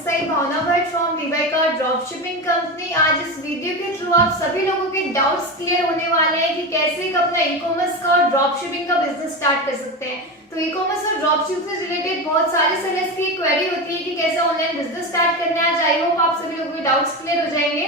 This side Bhavana Bhatt from वीवाइका drop shipping company. आज इस वीडियो के थ्रू आप सभी लोगों के डाउट्स क्लियर होने वाले हैं कि कैसे एक अपना ई कॉमर्स का और ड्रॉप शिपिंग का बिजनेस स्टार्ट कर सकते हैं। तो ई कॉमर्स और ड्रॉप शिपिंग से रिलेटेड बहुत सारे सेलर्स की क्वेरी होती है कि कैसे ऑनलाइन बिजनेस स्टार्ट करना है। आई होप आप सभी लोगों के डाउट्स क्लियर हो जाएंगे।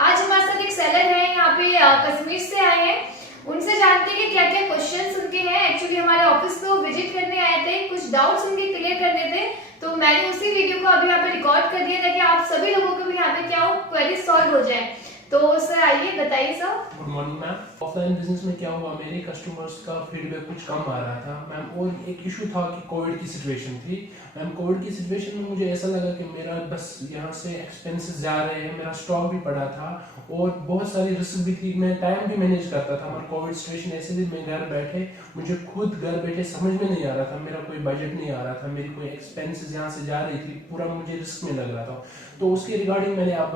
आज हमारे साथ एक सेलर है, यहाँ पे कश्मीर से आए हैं। उनसे जानते हैं कि क्या क्या क्वेश्चंस उनके हैं। एक्चुअली हमारे ऑफिस को विजिट करने आए थे, कुछ डाउट्स उनके क्लियर करने थे, तो मैंने उसी वीडियो को अभी यहाँ पे रिकॉर्ड कर दिया ताकि आप सभी लोगों को भी यहाँ पे क्या हो क्वेरी सॉल्व हो जाए। तो सर आइए बताइए sir. Good morning ma'am. Offline business में क्या हुआ, मेरे कस्टमर्स का फीडबैक कुछ कम आ रहा था मैम, और एक इशू था कि कोविड की सिचुएशन थी मैम। कोविड की सिचुएशन में मुझे ऐसा लगा कि मेरा बस यहाँ से एक्सपेंसेस जा रहे हैं, मेरा स्टॉक भी पड़ा था और बहुत सारी रिस्क भी थी, मैं टाइम भी मैनेज करता था। मगर कोविड सिचुएशन ऐसे भी मैं घर बैठे, मुझे खुद घर बैठे समझ में नहीं आ रहा था, मेरा कोई बजट नहीं आ रहा था, मेरी कोई एक्सपेंसेस यहाँ से जा रही थी, पूरा मुझे रिस्क में लग रहा था। तो उसके रिगार्डिंग मैंने अब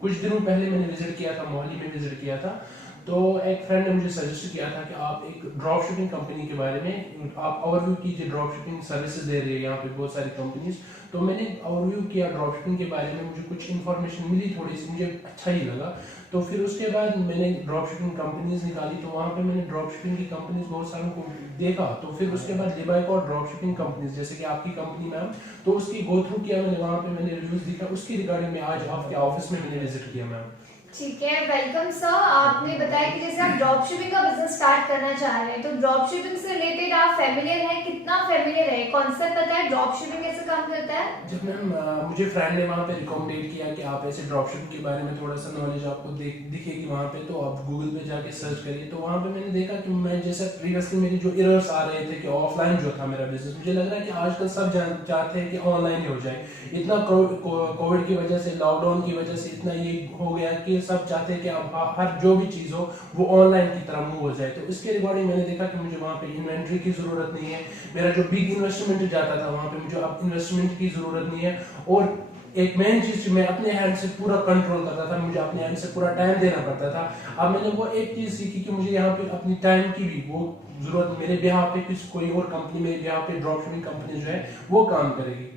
कुछ दिनों पहले मैंने विजिट किया था, मोहाली में विजिट किया था। तो एक फ्रेंड ने मुझे सजेस्ट किया था कि आप एक ड्रॉप शिपिंग कंपनी के बारे में आप ओवरव्यू कीजिए, ड्रॉप शिपिंग सर्विसेज दे रही है यहाँ पे बहुत सारी कंपनीज। तो मैंने ओवरव्यू किया ड्रॉप शिपिंग के बारे में, मुझे कुछ इन्फॉर्मेशन मिली थोड़ी सी, मुझे अच्छा ही लगा। तो फिर उसके बाद मैंने ड्रॉप शिपिंग कंपनीज निकाली, तो वहाँ पे मैंने ड्रॉप शिपिंग की कंपनीज बहुत सारों को देखा। तो फिर उसके बाद लिबाइका और ड्रॉप शिपिंग कंपनीज जैसे कि आपकी कंपनी मैम, तो उसकी गो थ्रू किया मैंने, वहाँ पे मैंने रिव्यूज देखा, उसकी रिगार्डिंग में आज आपके ऑफिस में मैंने विजिट किया मैम। ठीक है, वेलकम सर। आपने बताया कि जैसे आप ड्रॉप शिपिंग का बिजनेस स्टार्ट करना चाह रहे हैं, तो ड्रॉप शिपिंग से रिलेटेड आप फेमिलियर हैं, कितना फेमिलियर है, कॉन्सेप्ट पता है ड्रॉप शिपिंग कैसे काम करता है? जब मैम मुझे फ्रेंड ने वहाँ पे रिकमेंडेड किया कि आप ऐसे ड्रॉप शिपिंग के बारे में थोड़ा सा नॉलेज आपको दिखेगी वहाँ पे, तो आप गूगल पे जाके सर्च करिए। तो वहाँ पे मैंने देखा कि मैं जैसे प्रीवियसली मेरी जो एरर्स आ रहे थे कि ऑफलाइन जो था मेरा बिजनेस, मुझे लग रहा है कि आजकल सब चाहते हैं कि ऑनलाइन ही हो जाए। इतना कोविड की वजह से, लॉकडाउन की वजह से इतना ये हो गया कि सब चाहते हैं कि हर जो भी चीज़ हो वो ऑनलाइन की तरफ मूव हो जाए। तो इसके रिगार्डिंग मैंने देखा कि मुझे वहाँ पे इन्वेंट्री की ज़रूरत नहीं है, मेरा जो बिग इन्वेस्टमेंट जाता था वहाँ पे मुझे अब इन्वेस्टमेंट की ज़रूरत नहीं है। और एक मेन चीज़, मैं अपने हैंड से पूरा कंट्रोल करता था, मुझे अपने हैंड से पूरा टाइम देना पड़ता था। अब मैंने वो एक चीज़ सीखी कि मुझे यहाँ पे अपनी टाइम की भी वो ज़रूरत, मेरे बिहार पे किसी कोई और कंपनी, मेरे बिहार पे ड्रॉप शिपिंग कंपनी जो है वो काम करेगी।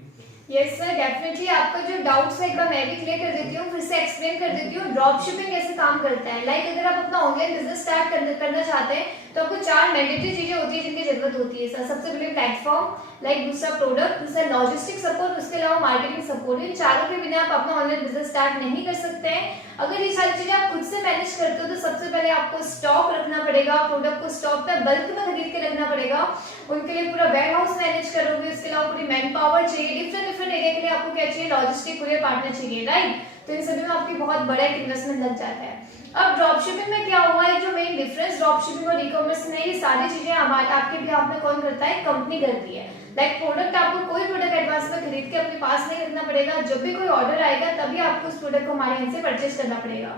यस सर, डेफिनेटली आपका जो डाउट्स है एक बार मैं भी क्लियर कर देती हूँ, फिर से एक्सप्लेन कर देती हूँ ड्रॉप शिपिंग कैसे काम करता है। लाइक अगर आप अपना ऑनलाइन बिजनेस स्टार्ट करना चाहते हैं तो आपको 4 मैंडेटरी चीजें होती है जिनकी जरूरत होती है सर। सबसे पहले प्लेटफॉर्म, लाइक दूसरा प्रोडक्ट, दूसरा लॉजिस्टिक सपोर्ट, उसके अलावा मार्केटिंग सपोर्ट। इन चारों के बिना आप अपना ऑनलाइन बिजनेस स्टार्ट नहीं कर सकते हैं। अगर ये सारी चीजें आप खुद से मैनेज करते हो तो सबसे पहले आपको स्टॉक रखना पड़ेगा, प्रोडक्ट को स्टॉक पे बल्क में खरीद के रखना पड़ेगा, उनके लिए पूरा वेयर हाउस मैनेज करोगे, उसके अलावा पूरी मैन पावर चाहिए, डिफरेंट एरिया के लिए आपको क्या चाहिए, लॉजिस्टिक कुरियर पार्टनर चाहिए, राइट। तो इन सभी में आपकी बहुत बड़ा एक इन्वेस्टमेंट लग जाता है। अब ड्रॉप शिपिंग में क्या हुआ है, जो मेन डिफरेंस ड्रॉप शिपिंग और ई कॉमर्स में, ये सारी चीजें हमारे आपके बिहाफ में कौन करता है, कंपनी करती है। लाइक प्रोडक्ट आपको कोई प्रोडक्ट एडवांस में खरीद के अपने पास नहीं रखना पड़ेगा, जब भी कोई ऑर्डर आएगा तभी आपको उस प्रोडक्ट को हमारे यहाँ से परचेज करना पड़ेगा।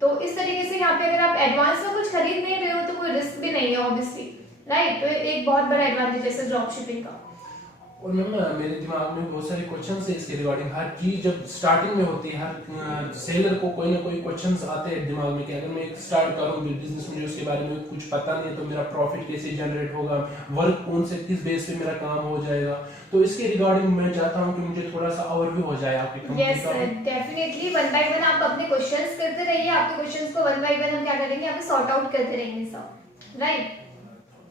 तो इस तरीके से यहाँ पे अगर आप एडवांस में कुछ खरीद नहीं रहे हो तो कोई रिस्क भी नहीं है ऑब्वियसली, राइट। तो एक बहुत बड़ा एडवांटेज है ड्रॉप शिपिंग का। और मैम मेरे दिमाग में बहुत सारे क्वेश्चंस है इसके रिगार्डिंग। हर चीज़ जब स्टार्टिंग में होती है, हर सेलर को कोई ना कोई क्वेश्चंस आते हैं दिमाग में कि अगर मैं स्टार्ट करूँ बिजनेस, मुझे उसके बारे में कुछ पता नहीं है, तो मेरा प्रॉफिट कैसे जनरेट होगा, वर्क कौन से किस बेस पे मेरा काम हो जाएगा। तो इसके रिगार्डिंग मैं चाहता हूँ कि मुझे थोड़ा सा ओवरव्यू हो जाए आपकी कंपनी का। Yes sir, definitely one by one आप अपने क्वेश्चंस करते रहिए, आपके क्वेश्चंस को वन बाय वन हम क्या करेंगे, यहाँ पे सॉर्ट आउट करते रहेंगे सब, राइट।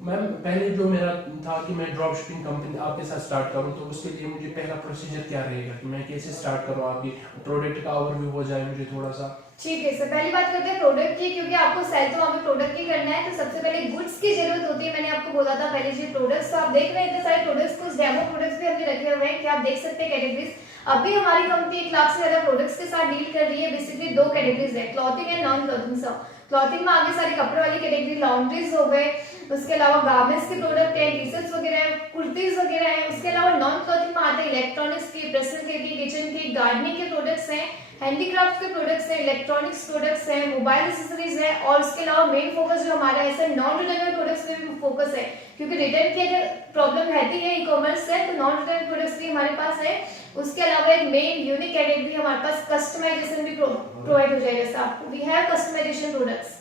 मैम पहले जो मेरा था कि मैं ड्रॉप शिपिंग कंपनी आपके साथ स्टार्ट करूं, तो उसके लिए मुझे पहला प्रोसीजर क्या रहेगा कि मैं कैसे स्टार्ट करूं, आपकी प्रोडक्ट का ओवरव्यू हो जाए मुझे थोड़ा सा। ठीक है सर, पहली बात करते हैं प्रोडक्ट की, क्योंकि आपको सेल तो हमें प्रोडक्ट की करना है। तो सबसे पहले गुड्स की जरूरत होती है, मैंने आपको बोला था पहले जी प्रोडक्ट्स। तो आप देख रहे हैं इतने सारे प्रोडक्ट्स, कुछ डेमो प्रोडक्ट्स भी हमने रखे हुए हैं कि आप देख सकते हैं कैटेगरीज। अभी हमारी कंपनी 1 लाख से ज्यादा प्रोडक्ट्स के साथ डील कर रही है। बेसिकली 2 कैटेगरीज है, क्लॉथिंग एंड नॉन क्लॉथिंग। सब क्लॉथिंग में आगे सारी कपड़े वाली कैटेगरी, लॉन्ड्रीज हो गए, उसके अलावा गारमेंट्स के प्रोडक्ट है, टी शर्ट्स वगैरह है, कुर्तीज वगैरह है। उसके अलावा नॉन क्लॉथिंग में आते हैं इलेक्ट्रॉनिक्स की, पर्सनल केयर की, किचन की, गार्डनिंग के प्रोडक्ट्स हैं, हैंडीक्राफ्ट के प्रोडक्ट्स हैं, इलेक्ट्रॉनिक्स प्रोडक्ट्स हैं, मोबाइल एक्सेसरीज है। और उसके अलावा मेन फोकस जो हमारा है सर नॉन रिटर्नेबल प्रोडक्ट्स पे भी फोकस है, क्योंकि रिटर्न की अगर प्रॉब्लम रहती है ई कॉमर्स से तो नॉन रिटर्नेबल प्रोडक्ट्स भी हमारे पास है। उसके अलावा एक मेन यूनिक कैटेगरी हमारे पास कस्टमाइजेशन भी प्रोवाइड हो जाएगा सर आपको। We have customisation products.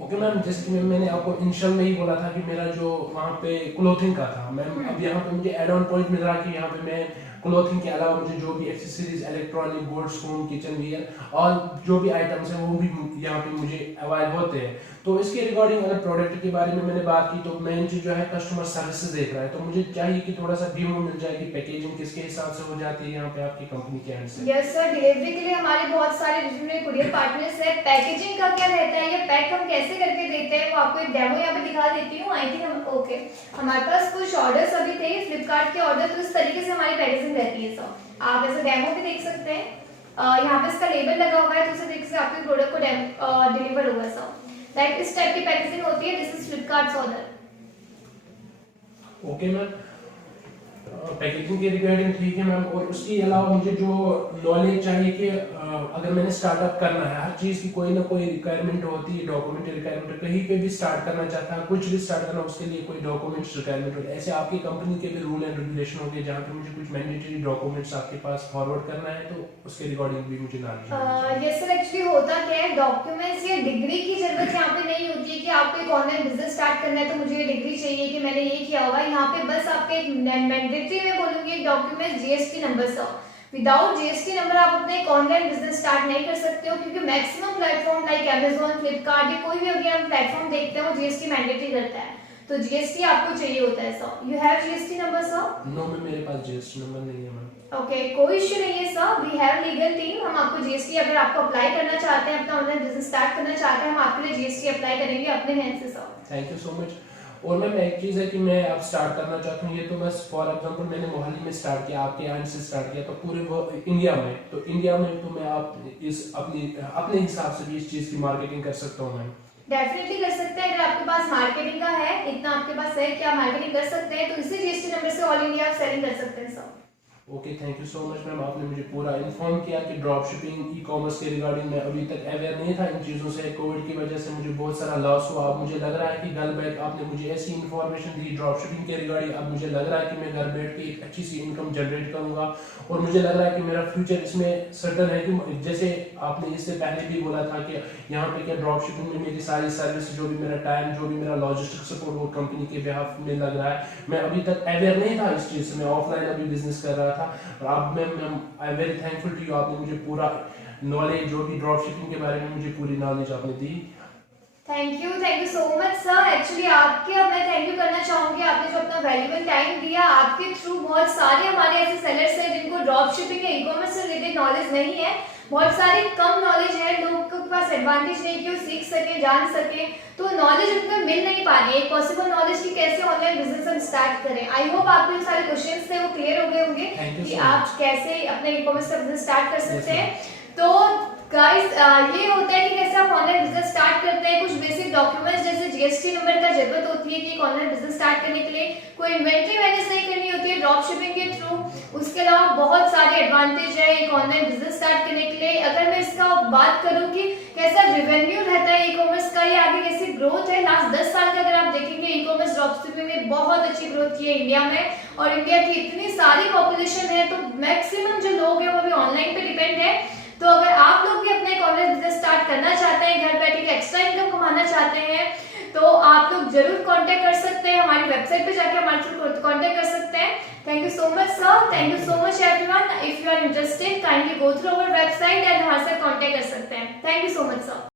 Okay ma'am, जैसे कि मैंने आपको इनिशियल में ही बोला था कि मेरा जो वहाँ पे क्लोथिंग का था मैम, अब यहाँ पे मुझे एड ऑन पॉइंट मिल रहा है कि यहाँ पे मैं क्लोथिंग के अलावा मुझे जो भी accessories, electronic goods, home kitchen wear और जो भी आइटम्स हैं वो भी यहाँ पे मुझे अवेलेबल होते हैं। तो इसके रिगार्डिंग अगर प्रोडक्ट के बारे में मैंने बात की तो मेन चीज जो है कस्टमर सर्विसेज देख रहा है, तो मुझे चाहिए कि थोड़ा सा डेमो मिल जाए कि पैकेजिंग किसके हिसाब से हो जाती है यहाँ पे आपकी कंपनी के एंड से। यस सर, डिलीवरी के लिए हमारे बहुत सारे डिलीवरी कुरियर पार्टनर्स हैं। पैकेजिंग का क्या रहता है, ये पैक हम कैसे करके देते हैं वो आपको एक डेमो यहाँ पे दिखा देती हूँ। आई थिंक हम ओके, हमारे पास कुछ ऑर्डर्स अभी थे फ्लिपकार्ट के ऑर्डर, तो इस तरीके से हमारी पैकेजिंग रहती है सर। आप ऐसे डेमो भी देख सकते हैं, यहाँ पे इसका लेबल लगा हुआ है, तो उसे देख से आपके प्रोडक्ट को डिलीवर होगा सर। लाइक इस टाइप की पैकेजिंग होती है। This is Flipkart order. Okay ma'am, packaging के रिगार्डिंग ठीक है मैम। और उसके अलावा मुझे जो नॉलेज चाहिए कि अगर मैंने स्टार्टअप करना है, हर चीज़ की कोई ना कोई रिक्वायरमेंट होती है, डॉक्यूमेंट रिक्वायरमेंट, कहीं पे भी स्टार्ट करना चाहता है, कुछ भी स्टार्ट करना, उसके लिए कोई डॉक्यूमेंट्स रिक्वायरमेंट होती है। ऐसे आपकी कंपनी के भी रूल एंड रेगुलेशन होंगे जहाँ पे मुझे कुछ मैंडेटरी डॉक्यूमेंट्स आपके पास फॉरवर्ड करना है, तो उसके रिगार्डिंग भी मुझे नॉलेज। यस सर, एक्चुअली होता क्या है, डॉक्यूमेंट्स या डिग्री की जरूरत यहाँ पे नहीं होती है कि आपको एक ऑनलाइन बिजनेस स्टार्ट करना है तो मुझे ये डिग्री चाहिए कि मैंने ये किया होगा। यहाँ पे बस आपके एक मैंडेटरी में बोलूंगी document GST number sir. Without GST number आप अपने एक ऑनलाइन बिजनेस स्टार्ट नहीं कर सकते हो, क्योंकि maximum platform like Amazon, Flipkart या कोई भी अभी हम प्लेटफॉर्म देखते हैं वो जीएसटी मैंडेटरी करता है, तो जीएसटी आपको चाहिए होता है sir. You have GST number sir? No ma'am, मेरे पास जीएसटी नंबर नहीं है मैम। ओके, कोई इश्यू नहीं है sir, we have legal team. हम आपको जीएसटी, अगर आपको अप्लाई करना चाहते हैं, अपना ऑनलाइन बिजनेस स्टार्ट करना चाहते हैं, हम आपके लिए जीएसटी अप्लाई करेंगे अपने हैंड से sir. Thank you so much. और मैम एक चीज़ है कि मैं अब स्टार्ट करना चाहता हूँ, ये तो बस फॉर एग्जांपल मैंने मोहाली में स्टार्ट किया, आपके एंड से स्टार्ट किया, तो पूरे वो इंडिया में, तो इंडिया में तो मैं आप इस अपने हिसाब से भी इस चीज़ की मार्केटिंग कर सकता हूँ मैम। डेफिनेटली कर सकते हैं। अगर आपके पास मार्केटिंग का है, इतना आपके पास है कि आप मार्केटिंग कर सकते हैं, तो इसी जीएसटी नंबर से ऑल इंडिया आप सेलिंग कर सकते हैं sir. Okay, thank you so much ma'am, आपने मुझे पूरा इन्फॉर्म किया कि ड्रॉप शिपिंग, ई कॉमर्स के रिगार्डिंग मैं अभी तक अवेयर नहीं था इन चीज़ों से। कोविड की वजह से मुझे बहुत सारा लॉस हुआ। अब मुझे लग रहा है कि घर बैठ आपने मुझे ऐसी इन्फॉर्मेशन दी ड्रॉप शिपिंग के रिगार्डिंग, अब मुझे लग रहा है कि मैं घर बैठ के एक अच्छी सी इनकम जनरेट करूँगा। और मुझे लग रहा है कि मेरा फ्यूचर इसमें सर्टन है कि जैसे आपने इससे पहले भी बोला था कि यहाँ पे क्या ड्रॉप शिपिंग में मेरी सारी सर्विस, जो भी मेरा टाइम, जो भी मेरा लॉजिस्टिक सपोर्ट वो कंपनी के बिहाफ में लग रहा है। मैं अभी तक अवेयर नहीं था इस चीज़ से, मैं ऑफलाइन अभी बिजनेस कर रहा था। और अब ma'am I am very thankful to you, आपने मुझे पूरा नॉलेज, जो भी ड्रॉप शिपिंग के बारे में मुझे पूरी नॉलेज आपने दी। Thank you so much sir. Actually आपके अब मैं थैंक यू करना चाहूंगी, आपने जो अपना वैल्यूएबल टाइम दिया। आपके थ्रू बहुत सारे हमारे ऐसे सेलर्स हैं जिनको ड्रॉप शिपिंग या ई-कॉमर्स से रिलेटेड नॉलेज नहीं है, बहुत सारे कम नॉलेज है, लोगों के पास एडवांटेज नहीं कि वो सीख सके, जान सके, तो नॉलेज उनको मिल नहीं पा रही है, एक पॉसिबल नॉलेज कि कैसे ऑनलाइन बिजनेस हम स्टार्ट करें। आई होप आपके जो सारे क्वेश्चंस थे वो क्लियर हो गए होंगे कि आप कैसे अपने ई-कॉमर्स का बिजनेस स्टार्ट कर सकते हैं। तो गाइस, ये होता है कि कैसे आप ऑनलाइन बिजनेस स्टार्ट करते हैं। कुछ बेसिक डॉक्यूमेंट्स जैसे जीएसटी नंबर का जरूरत होती है कि एक ऑनलाइन बिजनेस स्टार्ट करने के लिए, कोई इन्वेंट्री मैनेज नहीं करनी होती है ड्रॉप शिपिंग के थ्रू। उसके अलावा बहुत सारे एडवांटेज है एक ऑनलाइन बिजनेस स्टार्ट करने के लिए। अगर मैं इसका बात करूं कि कैसा रेवेन्यू रहता है ई कॉमर्स का, या आगे कैसी ग्रोथ है, लास्ट 10 साल का अगर आप देखेंगे ई कॉमर्स ड्रॉप शिपिंग में बहुत अच्छी ग्रोथ की है इंडिया में। और इंडिया की इतनी सारी पॉपुलेशन है, तो मैक्सिमम जो लोग हैं वो भी ऑनलाइन पे डिपेंड है। तो अगर आप लोग भी अपना एक ऑनलाइन बिजनेस स्टार्ट करना चाहते हैं, घर बैठे के एक्स्ट्रा इनकम कमाना चाहते हैं, तो आप लोग जरूर कांटेक्ट कर सकते हैं, हमारी वेबसाइट पे जाके हमारे थ्रू कांटेक्ट कर सकते हैं। Thank you so much sir, thank you so much everyone. If you are interested kindly go through our website and हमारे साथ कांटेक्ट कर सकते हैं। Thank you so much sir.